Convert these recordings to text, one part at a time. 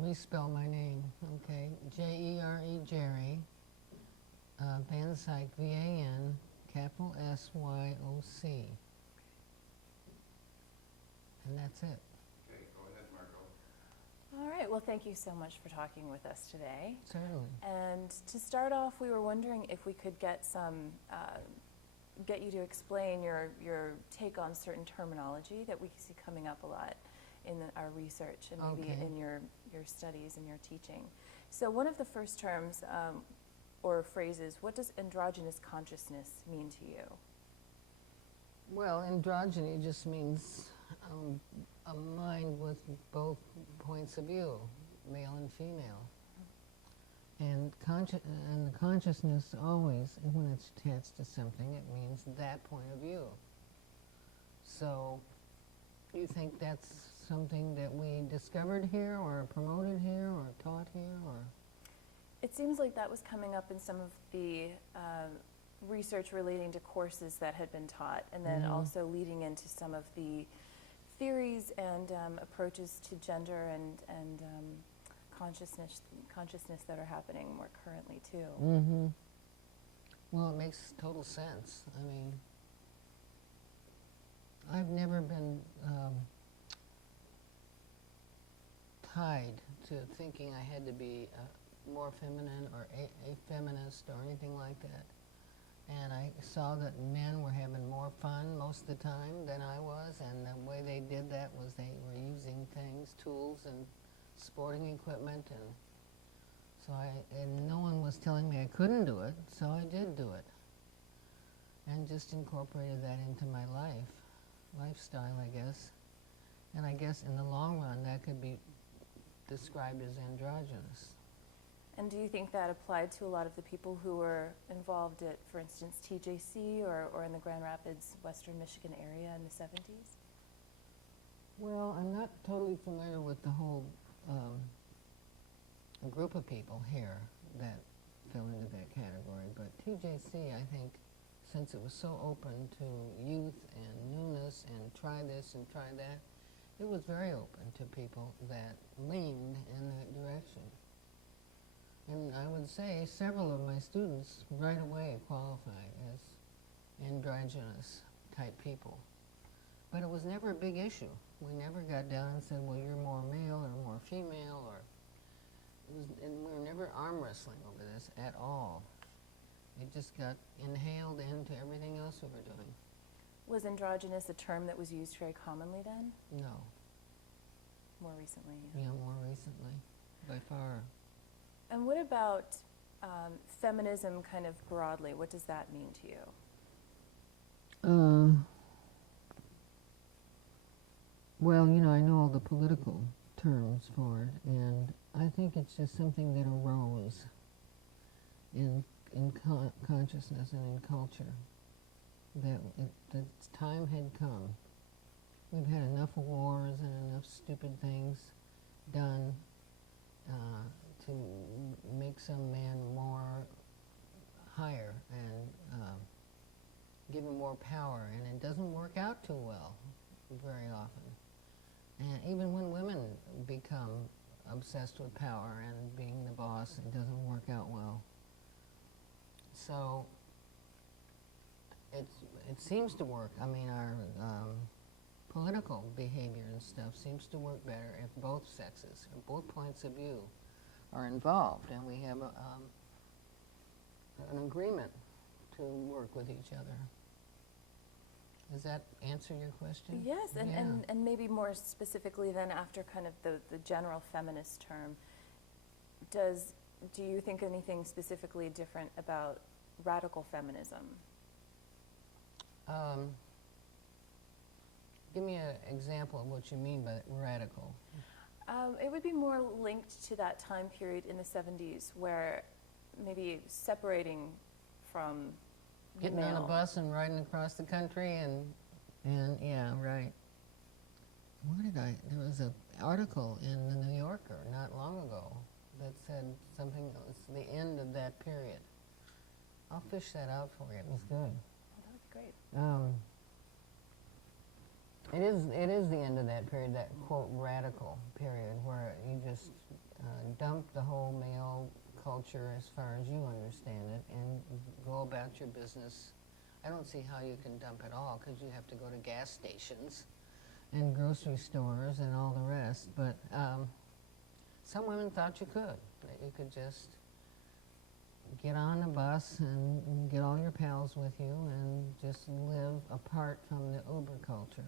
respell my name, okay? Jere, Jerry, VanSyoc, V-A-N, capital S-Y-O-C. And that's it. Okay, go ahead, Marco. All right, well, thank you so much for talking with us today. Certainly. And to start off, we were wondering if we could get get you to explain your take on certain terminology that we see coming up a lot in our research and maybe Okay. in your studies and your teaching. So one of the first terms or phrases, what does androgynous consciousness mean to you? Well, androgyny just means a mind with both points of view, male and female. And the consciousness always, when it's attached to something, it means that point of view. So, you think that's something that we discovered here, or promoted here, or taught here, or? It seems like that was coming up in some of the research relating to courses that had been taught, and then also leading into some of the theories and approaches to gender and consciousness that are happening more currently too. Mm-hmm. Well, it makes total sense. I mean, I've never been tied to thinking I had to be more feminine or a feminist or anything like that. And I saw that men were having more fun most of the time than I was, and the way they did that was they were using things, tools and sporting equipment, and so and no one was telling me I couldn't do it, so I did do it. And just incorporated that into my lifestyle, I guess. And I guess in the long run that could be described as androgynous. And do you think that applied to a lot of the people who were involved at, for instance, TJC or in the Grand Rapids, Western Michigan area in the 70s? Well, I'm not totally familiar with the whole group of people here that fell into that category, but TJC, I think, since it was so open to youth and newness and try this and try that, it was very open to people that leaned in that direction. And I would say several of my students right away qualify as androgynous type people. But it was never a big issue. We never got down and said, well, you're more male or more female, or and we were never arm wrestling over this at all. It just got inhaled into everything else we were doing. Was androgynous a term that was used very commonly then? No. More recently? Yeah, more recently, by far. And what about feminism kind of broadly? What does that mean to you? Well, you know, I know all the political terms for it, and I think it's just something that arose in consciousness and in culture, that its time had come. We've had enough wars and enough stupid things done to make some man more higher and give him more power, and it doesn't work out too well very often. And even when women become obsessed with power and being the boss, it doesn't work out well. So it seems to work. I mean, our political behavior and stuff seems to work better if both sexes, or both points of view, are involved, and we have an agreement to work with each other. Does that answer your question? Yes, and, Yeah. and maybe more specifically then, after kind of the general feminist term, do you think anything specifically different about radical feminism? Give me an example of what you mean by radical. It would be more linked to that time period in the 70s where maybe separating from the Getting male. on a bus and riding across the country and yeah, right. There was an article in the New Yorker not long ago that said something that was the end of that period. I'll fish that out for you. It was good. Oh, that would be great. It is the end of that period, that quote radical period, where you just dump the whole male culture as far as you understand it and go about your business. I don't see how you can dump it all, because you have to go to gas stations and grocery stores and all the rest. But some women thought you could, that you could just get on a bus and get all your pals with you and just live apart from the Uber culture.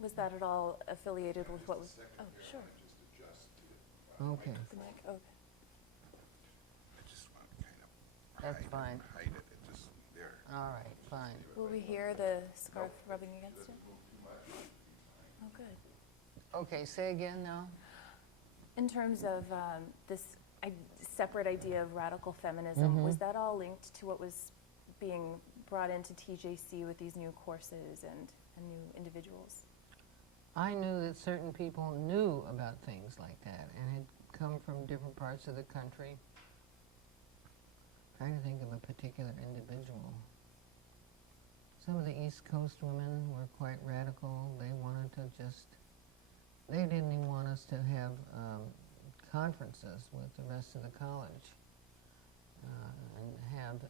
Was that at all affiliated with what was? Oh, sure. Okay. The mic. Okay. I just want to kind of That's fine. hide it. It just there. All right, fine. Will we hear the scarf rubbing against it? Oh, good. Okay, say again now. In terms of this separate idea of radical feminism, was that all linked to what was being brought into TJC with these new courses and new individuals? I knew that certain people knew about things like that and had come from different parts of the country. Trying to think of a particular individual. Some of the East Coast women were quite radical. They wanted to they didn't even want us to have conferences with the rest of the college and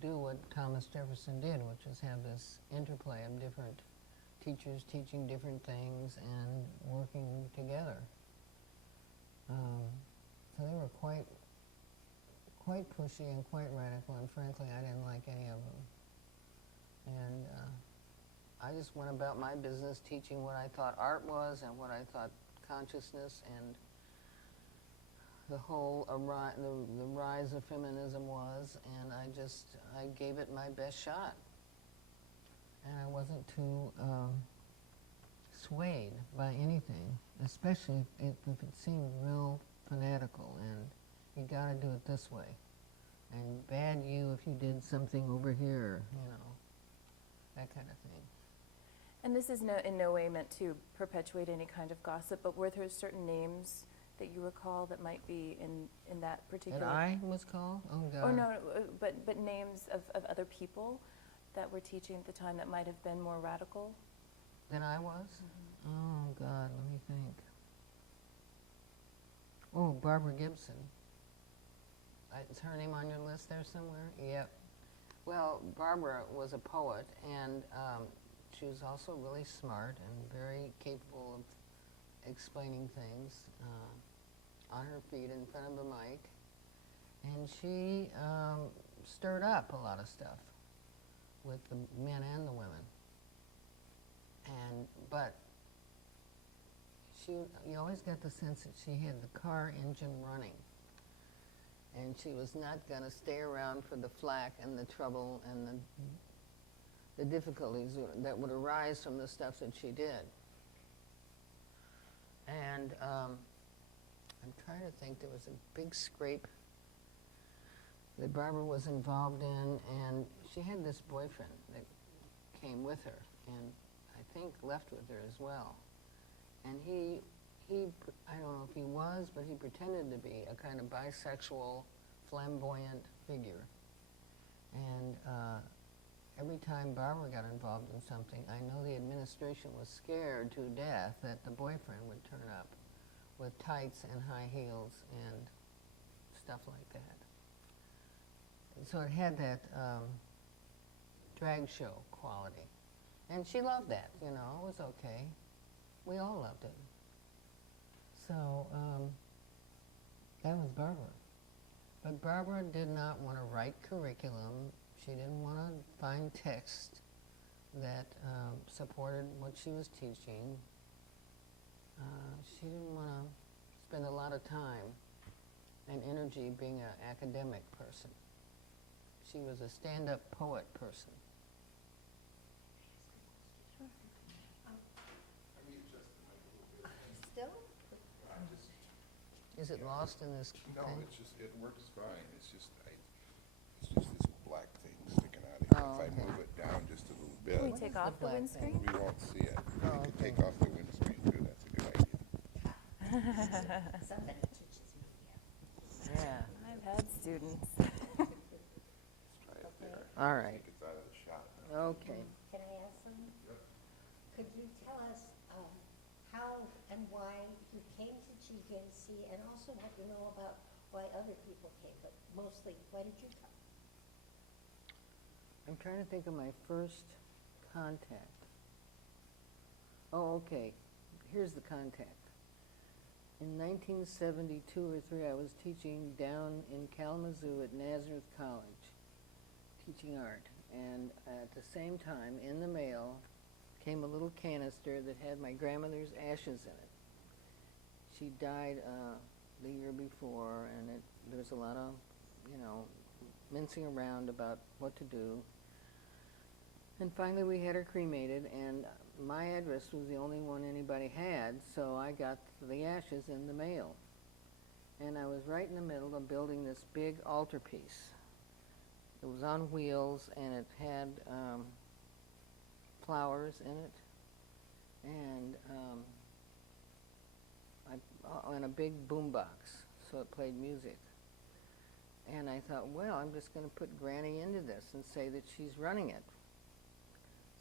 do what Thomas Jefferson did, which was have this interplay of different teachers teaching different things and working together. So they were quite pushy and quite radical, and frankly, I didn't like any of them. And I just went about my business teaching what I thought art was and what I thought consciousness and the whole the rise of feminism was, and I gave it my best shot. And I wasn't too swayed by anything, especially if it seemed real fanatical and you got to do it this way. And bad you if you did something over here, that kind of thing. And this is in no way meant to perpetuate any kind of gossip, but were there certain names that you recall that might be in that particular... That I was called? Oh, God. Oh, no, but names of other people that were teaching at the time that might have been more radical? Than I was? Oh, God, let me think. Oh, Barbara Gibson. Is her name on your list there somewhere? Yep. Well, Barbara was a poet, and she was also really smart and very capable of explaining things on her feet in front of a mic. And she stirred up a lot of stuff with the men and the women. But you always got the sense that she had the car engine running. And she was not going to stay around for the flack and the trouble and the difficulties that would arise from the stuff that she did. And I'm trying to think, there was a big scrape that Barbara was involved in, and she had this boyfriend that came with her, and I think left with her as well. And he I don't know if he was, but he pretended to be a kind of bisexual, flamboyant figure. And every time Barbara got involved in something, I know the administration was scared to death that the boyfriend would turn up with tights and high heels and stuff like that. And so it had that drag show quality. And she loved that, it was okay. We all loved it. So that was Barbara. But Barbara did not want to write curriculum. She didn't want to find text that supported what she was teaching. She didn't want to spend a lot of time and energy being an academic person. She was a stand-up poet person. Still? Is it lost in this No, thing? it works fine. It's just this black thing sticking out of here. Oh, If I okay. move it down just a little Can we bit, take is off the the black windscreen? we won't see it. Oh, We could okay. take off the windscreen too. That's a good idea. Somebody teaches me here. Yeah. I've had students. Let's try it there. All right. Take it out of the shot. Okay. Can I ask something? Could you tell us how and why you came to GVNC, and also what you know about why other people came, but mostly, why did you come? I'm trying to think of my first contact. Oh, okay. Here's the contact. In 1972 or 3, I was teaching down in Kalamazoo at Nazareth College, teaching art. And at the same time, in the mail, came a little canister that had my grandmother's ashes in it. She died the year before, and there was a lot of, mincing around about what to do. And finally we had her cremated, and my address was the only one anybody had, so I got the ashes in the mail. And I was right in the middle of building this big altarpiece. It was on wheels, and it had flowers in it, and and a big boombox, so it played music. And I thought, well, I'm just going to put Granny into this and say that she's running it.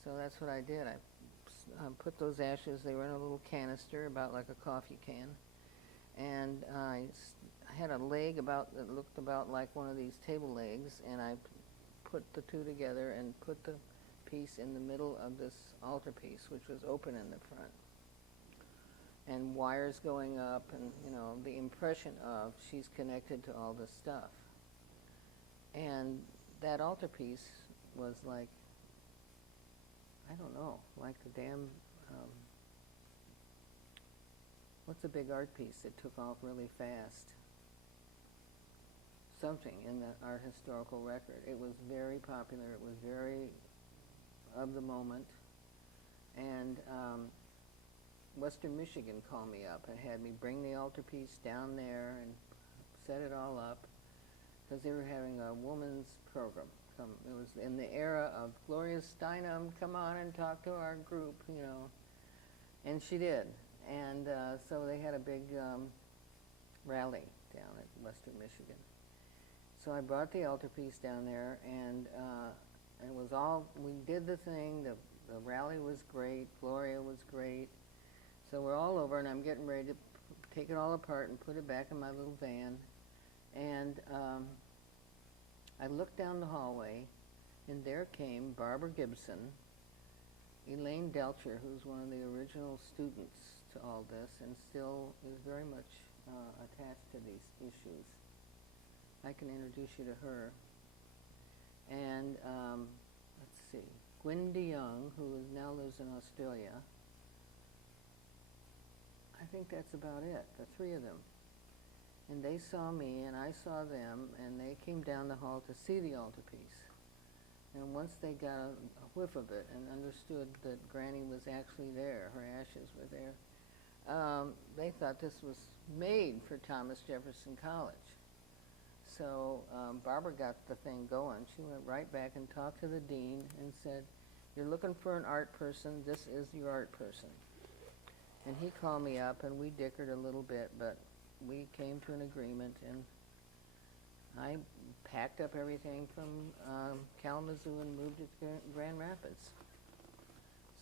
So that's what I did. I put those ashes, they were in a little canister, about like a coffee can. And I had a leg that looked about like one of these table legs, and I put the two together and put the piece in the middle of this altarpiece, which was open in the front. And wires going up, and, the impression of she's connected to all this stuff. And that altarpiece was like, I don't know, like the damn, what's a big art piece that took off really fast? Something in the art historical record. It was very popular. It was very of the moment. And Western Michigan called me up and had me bring the altarpiece down there and set it all up, because they were having a woman's program. It was in the era of Gloria Steinem, come on and talk to our group, And she did. And so they had a big rally down at Western Michigan. So I brought the altarpiece down there, and it was all, we did the thing, the rally was great, Gloria was great. So we're all over, and I'm getting ready to take it all apart and put it back in my little van. And I looked down the hallway, and there came Barbara Gibson, Elaine Delcher, who's one of the original students to all this, and still is very much attached to these issues. I can introduce you to her. And let's see, Gwen DeYoung, who now lives in Australia. I think that's about it, the three of them. And they saw me, and I saw them, and they came down the hall to see the altarpiece. And once they got a whiff of it and understood that Granny was actually there, her ashes were there, they thought this was made for Thomas Jefferson College. So Barbara got the thing going. She went right back and talked to the dean and said, you're looking for an art person, this is your art person. And he called me up, and we dickered a little bit, but we came to an agreement, and I packed up everything from Kalamazoo and moved it to Grand Rapids.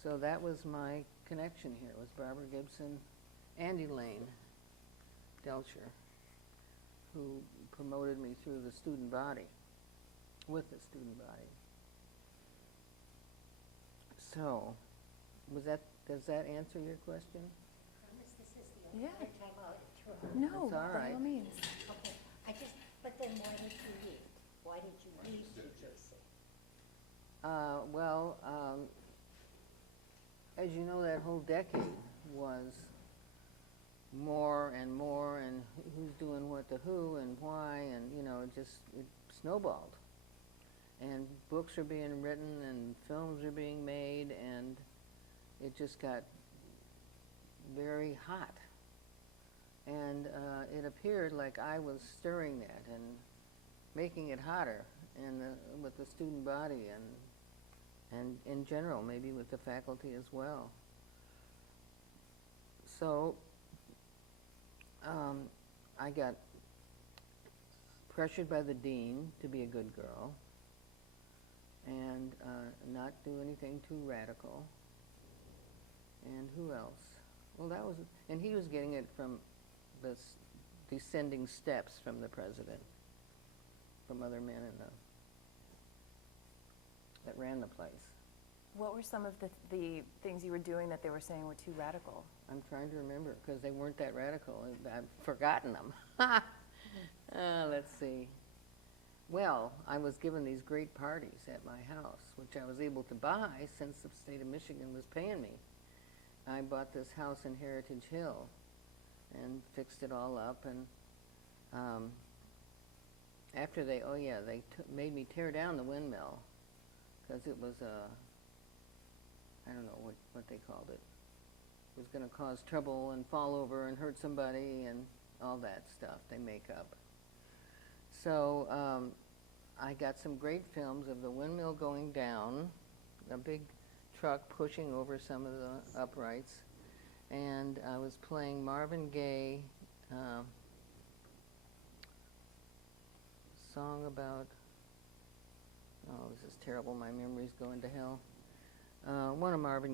So that was my connection here, was Barbara Gibson and Elaine Delcher, who promoted me through the student body, with the student body. So, does that answer your question? I promise this is the Yeah. only time I'll interrupt. No, That's all by right. all means. Okay, but then why did you leave? Why did you leave GJC? Well, as you know, that whole decade was more and more, and who's doing what to who and why, and it snowballed. And books are being written and films are being made, and it just got very hot. And it appeared like I was stirring that and making it hotter with the student body and in general, maybe with the faculty as well. So I got pressured by the dean to be a good girl and not do anything too radical. And who else? Well, that was, and he was getting it from the descending steps from the president, from other men in that ran the place. What were some of the things you were doing that they were saying were too radical? I'm trying to remember, because they weren't that radical. I've forgotten them. Let's see. Well, I was given these great parties at my house, which I was able to buy since the state of Michigan was paying me. I bought this house in Heritage Hill and fixed it all up, and after they made me tear down the Windmill, because it was I don't know what they called it. It was going to cause trouble and fall over and hurt somebody and all that stuff they make up. So I got some great films of the windmill going down, a big truck pushing over some of the uprights, and I was playing Marvin Gaye, song about, oh, this is terrible, my memory's going to hell. One of Marvin